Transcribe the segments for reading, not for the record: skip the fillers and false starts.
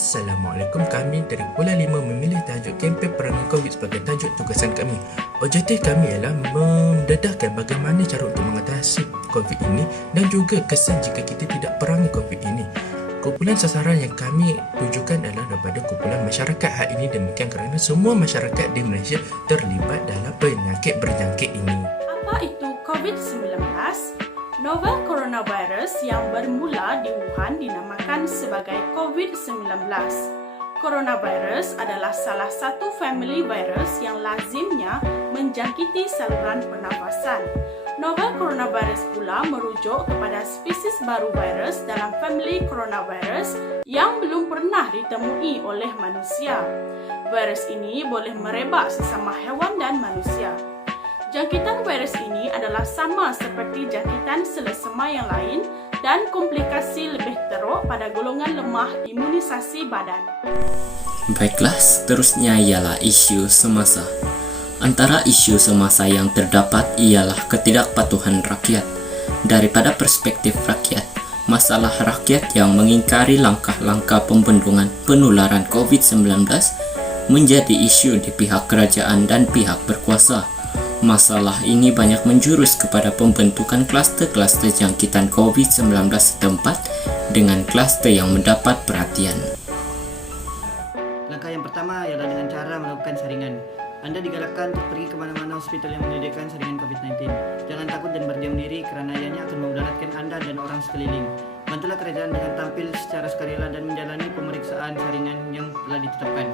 Assalamualaikum, kami dari Pulau 5 memilih tajuk kempen perangai COVID sebagai tajuk tugasan kami. Objektif kami ialah mendedahkan bagaimana cara untuk mengatasi COVID ini dan juga kesan jika kita tidak perangi COVID ini. Kumpulan sasaran yang kami tujukan adalah daripada kumpulan masyarakat. Hal ini demikian kerana semua masyarakat di Malaysia terlibat dalam penyakit berjangkit ini. Apa itu COVID-19? Novel coronavirus yang bermula di Wuhan dinamakan sebagai COVID-19. Coronavirus adalah salah satu family virus yang lazimnya menjangkiti saluran pernafasan. Novel coronavirus pula merujuk kepada spesies baru virus dalam family coronavirus yang belum pernah ditemui oleh manusia. Virus ini boleh merebak sesama hewan dan manusia. Jangkitan virus ini adalah sama seperti jangkitan selesema yang lain dan komplikasi lebih teruk pada golongan lemah imunisasi badan. Baiklah, seterusnya ialah isu semasa. Antara isu semasa yang terdapat ialah ketidakpatuhan rakyat. Daripada perspektif rakyat, masalah rakyat yang mengingkari langkah-langkah pembendungan penularan COVID-19 menjadi isu di pihak kerajaan dan pihak berkuasa. Masalah ini banyak menjurus kepada pembentukan kluster-kluster jangkitan COVID-19 setempat dengan kluster yang mendapat perhatian. Langkah yang pertama ialah dengan cara melakukan saringan. Anda digalakkan untuk pergi ke mana-mana hospital yang menyediakan saringan COVID-19. Jangan takut dan berdiam diri kerana ianya akan memudaratkan Anda dan orang sekeliling. Bantulah kerajaan dengan tampil secara sukarela dan menjalani pemeriksaan saringan yang telah ditetapkan.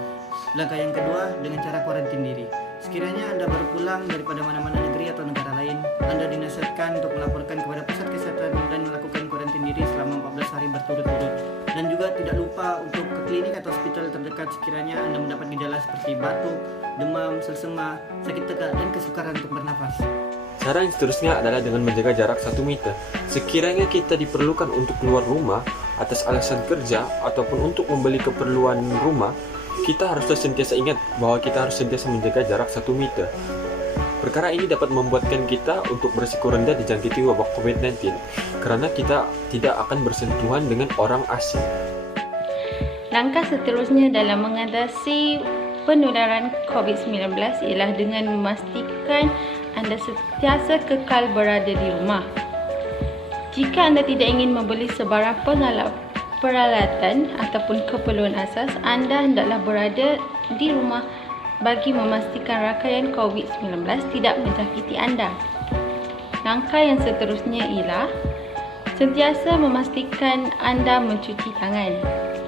Langkah yang kedua dengan cara kuarantin diri. Sekiranya Anda baru pulang daripada mana-mana negeri atau negara lain, Anda dinasihatkan untuk melaporkan kepada pusat kesihatan dan melakukan kuarantin diri selama 14 hari berturut-turut. Dan juga tidak lupa untuk ke klinik atau hospital terdekat sekiranya Anda mendapat gejala seperti batuk, demam, selesema, sakit tegak dan kesukaran untuk bernafas. Cara yang seterusnya adalah dengan menjaga jarak 1 meter. Sekiranya kita diperlukan untuk keluar rumah atas alasan kerja ataupun untuk membeli keperluan rumah, kita harus sentiasa ingat bahawa kita harus sentiasa menjaga jarak 1 meter. Perkara ini dapat membuatkan kita untuk berisiko rendah dijangkiti wabak COVID-19 kerana kita tidak akan bersentuhan dengan orang asing. Langkah seterusnya dalam mengatasi penularan COVID-19 ialah dengan memastikan anda sentiasa kekal berada di rumah. Jika anda tidak ingin membeli sebarang peralatan ataupun keperluan asas, anda hendaklah berada di rumah bagi memastikan rangkaian COVID-19 tidak menjangkiti anda. Langkah yang seterusnya ialah sentiasa memastikan anda mencuci tangan.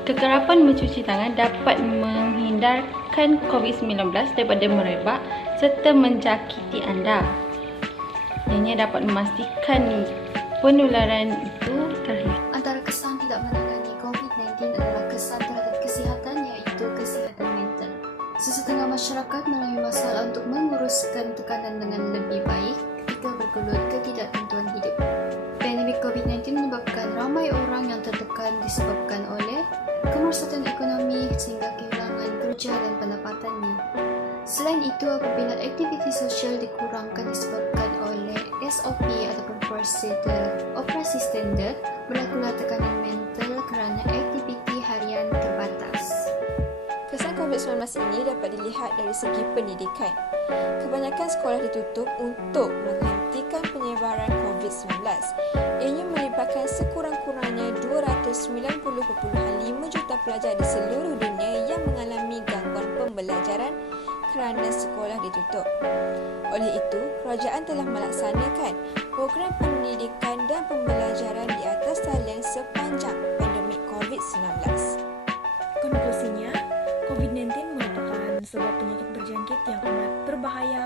Kekerapan mencuci tangan dapat menghindarkan COVID-19 daripada merebak serta menjangkiti anda. Ianya dapat memastikan penularan itu terhindar. Antara kesan tidak menangani COVID-19 adalah kesan terhadap kesihatan, iaitu kesihatan mental. Sesetengah masyarakat melalui masalah untuk menguruskan tekanan dengan lebih baik ketika bergelut ketidaktentuan hidup. Pandemik COVID-19 menyebabkan ramai orang yang tertekan disebabkan oleh kemerosotan ekonomi sehingga kehilangan kerja dan pendapatannya. Selain itu, apabila aktiviti sosial dikurangkan disebabkan oleh SOP ataupun prosedur operasi standard, berlakulah tekanan mental kerana aktiviti harian terbatas. Kesan COVID-19 ini dapat dilihat dari segi pendidikan. Kebanyakan sekolah ditutup untuk menghentikan penyebaran COVID-19. Ianya melibatkan sekurang-kurangnya 290.5 juta pelajar di seluruh dunia yang mengalami gangguan pembelajaran kerana sekolah ditutup. Oleh itu, kerajaan telah melaksanakan program pendidikan dan pembelajaran di atas talian sepanjang pandemik COVID-19. Konklusinya, COVID-19 merupakan sebuah penyakit berjangkit yang amat berbahaya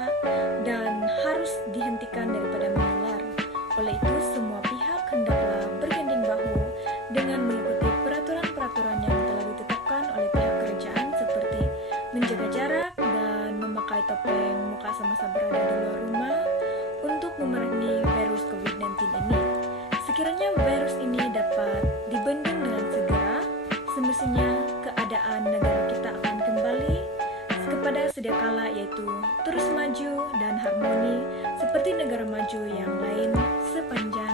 dan harus dihentikan daripada menular. Oleh itu, semua pihak hendaklah berganding bahu dengan mengikuti peraturan-peraturan yang telah ditetapkan oleh pihak kerajaan seperti menjaga jarak dan memakai topeng muka semasa berada di luar rumah untuk memerangi virus COVID-19 ini. Sekiranya virus ini dapat dibendung dengan segera, semestinya keadaan negara kita akan kembali kepada sedia kala, iaitu terus maju dan harmoni seperti negara maju yang lain sepanjang